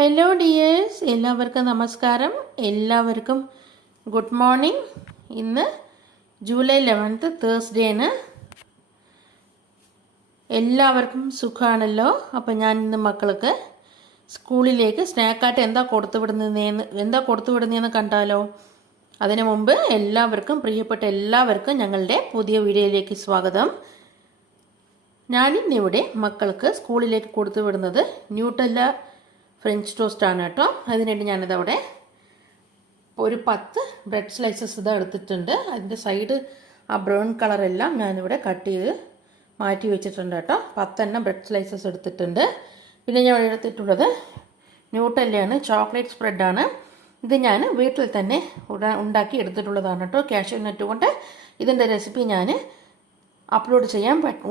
Hello dears, എല്ലാവർക്കും നമസ്കാരം. എല്ലാവർക്കും ഗുഡ് മോർണിംഗ്. ഇന്ന് ജൂലൈ 11 തേഴ്സ്ഡേയാണ്. എല്ലാവർക്കും സുഖമാണല്ലോ. അപ്പം ഞാൻ ഇന്ന് മക്കൾക്ക് സ്കൂളിലേക്ക് സ്നാക്കായിട്ട് എന്താ കൊടുത്തു വിടുന്നതെന്ന് കണ്ടാലോ. അതിനു മുമ്പ് പ്രിയപ്പെട്ട എല്ലാവർക്കും ഞങ്ങളുടെ പുതിയ വീഡിയോയിലേക്ക് സ്വാഗതം. ഞാനിന്നിവിടെ മക്കൾക്ക് സ്കൂളിലേക്ക് കൊടുത്തു വിടുന്നത് ന്യൂട്ടെല്ല ഫ്രഞ്ച് ടോസ്റ്റ് ആണ് കേട്ടോ. അതിനുവേണ്ടി ഞാനിതവിടെ ഒരു 10 ബ്രെഡ് സ്ലൈസസ് എടുത്തിട്ടുണ്ട്. അതിൻ്റെ സൈഡ് ആ ബ്രൗൺ കളറെല്ലാം ഞാനിവിടെ കട്ട് ചെയ്ത് മാറ്റി വെച്ചിട്ടുണ്ട് കേട്ടോ. 10 ബ്രെഡ് സ്ലൈസസ് എടുത്തിട്ടുണ്ട്. പിന്നെ ഞാൻ എടുത്തിട്ടുള്ളത് ന്യൂട്ടെല്ലയാണ്, ചോക്ലേറ്റ് സ്പ്രെഡാണ്. ഇത് ഞാൻ വീട്ടിൽ തന്നെ ഉണ്ടാക്കി എടുത്തിട്ടുള്ളതാണ് കേട്ടോ. കാഷ്യൂ നട്ട് കൊണ്ട് ഇതിൻ്റെ റെസിപ്പി ഞാൻ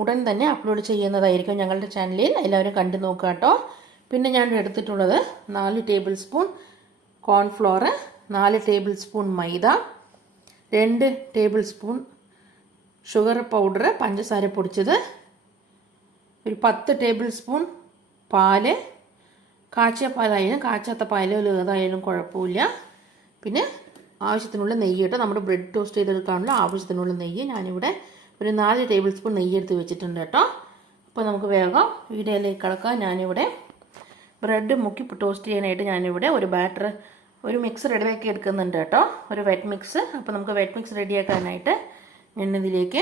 ഉടൻ തന്നെ അപ്ലോഡ് ചെയ്യുന്നതായിരിക്കും ഞങ്ങളുടെ ചാനലിൽ. എല്ലാവരും കണ്ടു നോക്കുക കേട്ടോ. പിന്നെ ഞാൻ എടുത്തിട്ടുള്ളത് 4 tablespoon cornflour, 4 tablespoon maida, 2 tablespoon sugar powder, പഞ്ചസാര പൊടിച്ചത്, ഒരു 10 ടേബിൾ സ്പൂൺ പാല്, കാച്ചിയ പാലായാലും കാച്ചാത്ത പാലും ഏതായാലും കുഴപ്പമില്ല. പിന്നെ ആവശ്യത്തിനുള്ള നെയ്യ് കേട്ടോ. നമ്മുടെ ബ്രെഡ് ടോസ്റ്റ് ചെയ്തെടുക്കാനുള്ള ആവശ്യത്തിനുള്ള നെയ്യ് ഞാനിവിടെ ഒരു 4 ടേബിൾ സ്പൂൺ നെയ്യ് എടുത്ത് വെച്ചിട്ടുണ്ട് കേട്ടോ. അപ്പോൾ നമുക്ക് വേഗം വീഡിയോയിലേക്ക് കിടക്കാം. ഞാനിവിടെ ബ്രെഡ് മുക്കി ടോസ്റ്റ് ചെയ്യാനായിട്ട് ഞാനിവിടെ ഒരു മിക്സ് റെഡിയാക്കി എടുക്കുന്നുണ്ട് കേട്ടോ, ഒരു വെറ്റ് മിക്സ്. അപ്പോൾ നമുക്ക് വെറ്റ് മിക്സ് റെഡിയാക്കാനായിട്ട് ഞാനിതിലേക്ക്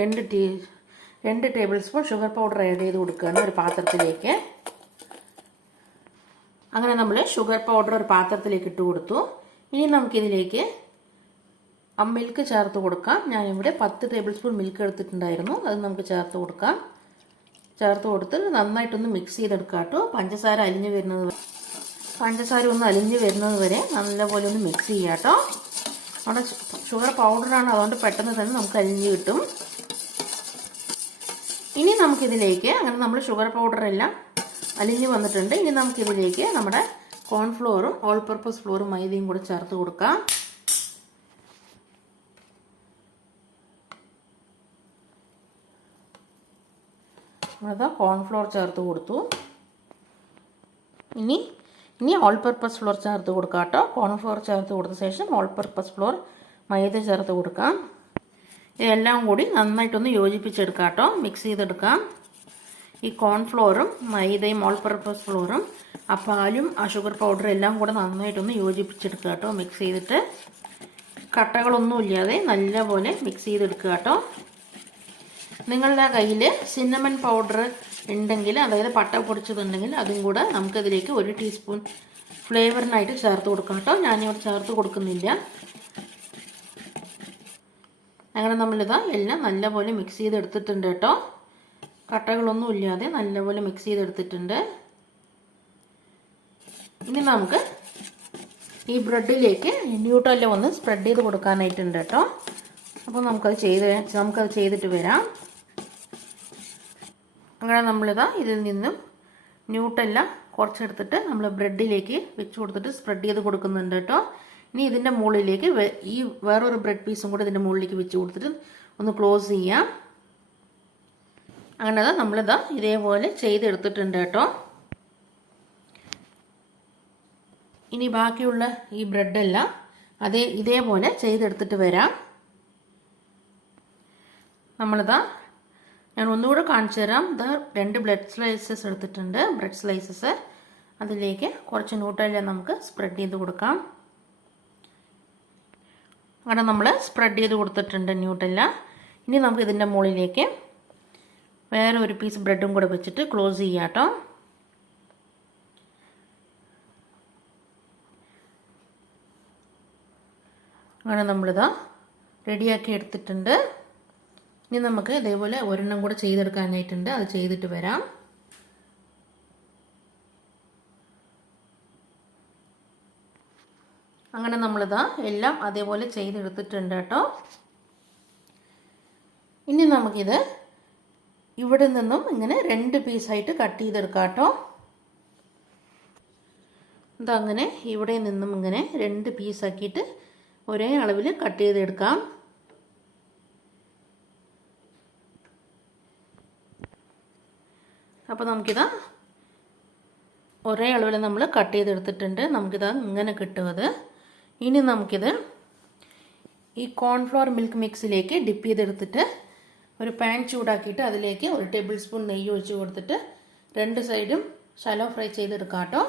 2 tablespoon sugar powder add ചെയ്ത് കൊടുക്കുകയാണ് ഒരു പാത്രത്തിലേക്ക്. അങ്ങനെ നമ്മൾ ഷുഗർ പൗഡർ ഒരു പാത്രത്തിലേക്ക് ഇട്ട് കൊടുത്തു. ഇനി നമുക്കിതിലേക്ക് മിൽക്ക് ചേർത്ത് കൊടുക്കാം. ഞാനിവിടെ 10 ടേബിൾ സ്പൂൺ മിൽക്ക് എടുത്തിട്ടുണ്ടായിരുന്നു. അത് നമുക്ക് ചേർത്ത് കൊടുക്കാം. ചേർത്ത് കൊടുത്ത് നന്നായിട്ടൊന്ന് മിക്സ് ചെയ്തെടുക്കുക കേട്ടോ. പഞ്ചസാര ഒന്ന് അലിഞ്ഞ് വരുന്നത് വരെ നല്ലപോലെ ഒന്ന് മിക്സ് ചെയ്യുക കേട്ടോ. അവിടെ ഷുഗർ പൗഡറാണ്, അതുകൊണ്ട് പെട്ടെന്ന് തന്നെ നമുക്ക് അലിഞ്ഞ് കിട്ടും. ഇനി നമുക്കിതിലേക്ക് അങ്ങനെ നമ്മൾ ഷുഗർ പൗഡറെല്ലാം അലിഞ്ഞ് വന്നിട്ടുണ്ട്. ഇനി നമുക്കിതിലേക്ക് നമ്മുടെ കോൺഫ്ലോറും ഓൾ പർപ്പസ് ഫ്ലോറും മൈദയും കൂടെ ചേർത്ത് കൊടുക്കാം. നമ്മളിതാ കോൺഫ്ലോർ ചേർത്ത് കൊടുത്തു. ഇനി ഓൾ പർപ്പസ് ഫ്ലോർ ചേർത്ത് കൊടുക്കാം കേട്ടോ. കോൺഫ്ലോർ ചേർത്ത് കൊടുത്ത ശേഷം ഓൾ പർപ്പസ് ഫ്ലോർ മൈദ ചേർത്ത് കൊടുക്കാം. ഇതെല്ലാം കൂടി നന്നായിട്ടൊന്ന് യോജിപ്പിച്ചെടുക്കാം കേട്ടോ, മിക്സ് ചെയ്തെടുക്കാം. ഈ കോൺഫ്ലോറും മൈദയും ഓൾ പർപ്പസ് ഫ്ലോറും ആ പാലും ആ ഷുഗർ പൗഡറും എല്ലാം കൂടെ നന്നായിട്ടൊന്ന് യോജിപ്പിച്ചെടുക്കുക കേട്ടോ. മിക്സ് ചെയ്തിട്ട് കട്ടകളൊന്നുമില്ലാതെ നല്ലപോലെ മിക്സ് ചെയ്തെടുക്കുക കേട്ടോ. നിങ്ങളുടെ കയ്യിൽ സിന്നമൺ പൗഡർ ഉണ്ടെങ്കിൽ, അതായത് പട്ട പൊടിച്ചതുണ്ടെങ്കിൽ അതും കൂടെ നമുക്കതിലേക്ക് 1 ടീസ്പൂൺ ഫ്ലേവറിനായിട്ട് ചേർത്ത് കൊടുക്കാം കേട്ടോ. ഞാനിവിടെ ചേർത്ത് കൊടുക്കുന്നില്ല. അങ്ങനെ നമ്മളിതാ എല്ലാം നല്ലപോലെ മിക്സ് ചെയ്തെടുത്തിട്ടുണ്ട് കേട്ടോ. കട്ടകളൊന്നും ഇല്ലാതെ നല്ലപോലെ മിക്സ് ചെയ്തെടുത്തിട്ടുണ്ട്. ഇനി നമുക്ക് ഈ ബ്രെഡിലേക്ക് ന്യൂട്ടെല്ല ഒന്ന് സ്പ്രെഡ് ചെയ്ത് കൊടുക്കാനായിട്ടുണ്ട് കേട്ടോ. അപ്പോൾ നമുക്കത് ചെയ്തിട്ട് വരാം. അങ്ങനെ നമ്മളിതാ ഇതിൽ നിന്നും ന്യൂട്ടെല്ല കുറച്ചെടുത്തിട്ട് നമ്മൾ ബ്രെഡിലേക്ക് വെച്ച് കൊടുത്തിട്ട് സ്പ്രെഡ് ചെയ്ത് കൊടുക്കുന്നുണ്ട് കേട്ടോ. ഇനി ഇതിൻ്റെ മുകളിലേക്ക് ഈ വേറൊരു ബ്രെഡ് പീസും കൂടെ ഇതിൻ്റെ മുകളിലേക്ക് വെച്ച് കൊടുത്തിട്ട് ഒന്ന് ക്ലോസ് ചെയ്യാം. അങ്ങനെ നമ്മളിതാ ഇതേപോലെ ചെയ്തെടുത്തിട്ടുണ്ട് കേട്ടോ. ഇനി ബാക്കിയുള്ള ഈ ബ്രെഡെല്ലാം ഇതേപോലെ ചെയ്തെടുത്തിട്ട് വരാം. നമ്മളിതാ ഞാൻ ഒന്നുകൂടെ കാണിച്ചു തരാം. 2 ബ്രെഡ് സ്ലൈസസ് എടുത്തിട്ടുണ്ട്. ബ്രെഡ് സ്ലൈസസ് അതിലേക്ക് കുറച്ച് ന്യൂട്ടെല്ല നമുക്ക് സ്പ്രെഡ് ചെയ്ത് കൊടുക്കാം. അങ്ങനെ നമ്മൾ സ്പ്രെഡ് ചെയ്ത് കൊടുത്തിട്ടുണ്ട് ന്യൂട്ടെല്ല. ഇനി നമുക്ക് ഇതിൻ്റെ മുകളിലേക്ക് വേറെ ഒരു പീസ് ബ്രെഡും കൂടെ വെച്ചിട്ട് ക്ലോസ് ചെയ്യാം കേട്ടോ. അങ്ങനെ നമ്മളിതാ റെഡിയാക്കി എടുത്തിട്ടുണ്ട്. ഇനി നമുക്ക് ഇതേപോലെ ഒരെണ്ണം കൂടെ ചെയ്തെടുക്കാനായിട്ടുണ്ട്. അത് ചെയ്തിട്ട് വരാം. അങ്ങനെ നമ്മളിതാ എല്ലാം അതേപോലെ ചെയ്തെടുത്തിട്ടുണ്ട് കേട്ടോ. ഇനി നമുക്കിത് ഇവിടെ നിന്നും ഇങ്ങനെ 2 പീസായിട്ട് കട്ട് ചെയ്തെടുക്കാം കേട്ടോ. ഇതങ്ങനെ ഇവിടെ നിന്നും ഇങ്ങനെ 2 പീസാക്കിയിട്ട് ഒരേ അളവിൽ കട്ട് ചെയ്തെടുക്കാം. അപ്പോൾ നമുക്കിതാ ഒരേ അളവിൽ നമ്മൾ കട്ട് ചെയ്തെടുത്തിട്ടുണ്ട്. നമുക്കിത് ഇങ്ങനെ കിട്ടും. അത് ഇനി നമുക്കിത് ഈ കോൺഫ്ലോർ മിൽക്ക് മിക്സിലേക്ക് ഡിപ്പ് ചെയ്തെടുത്തിട്ട് ഒരു പാൻ ചൂടാക്കിയിട്ട് അതിലേക്ക് 1 ടേബിൾ സ്പൂൺ നെയ്യ് ഒഴിച്ച് കൊടുത്തിട്ട് 2 സൈഡും ശാലോ ഫ്രൈ ചെയ്തെടുക്കാം കേട്ടോ.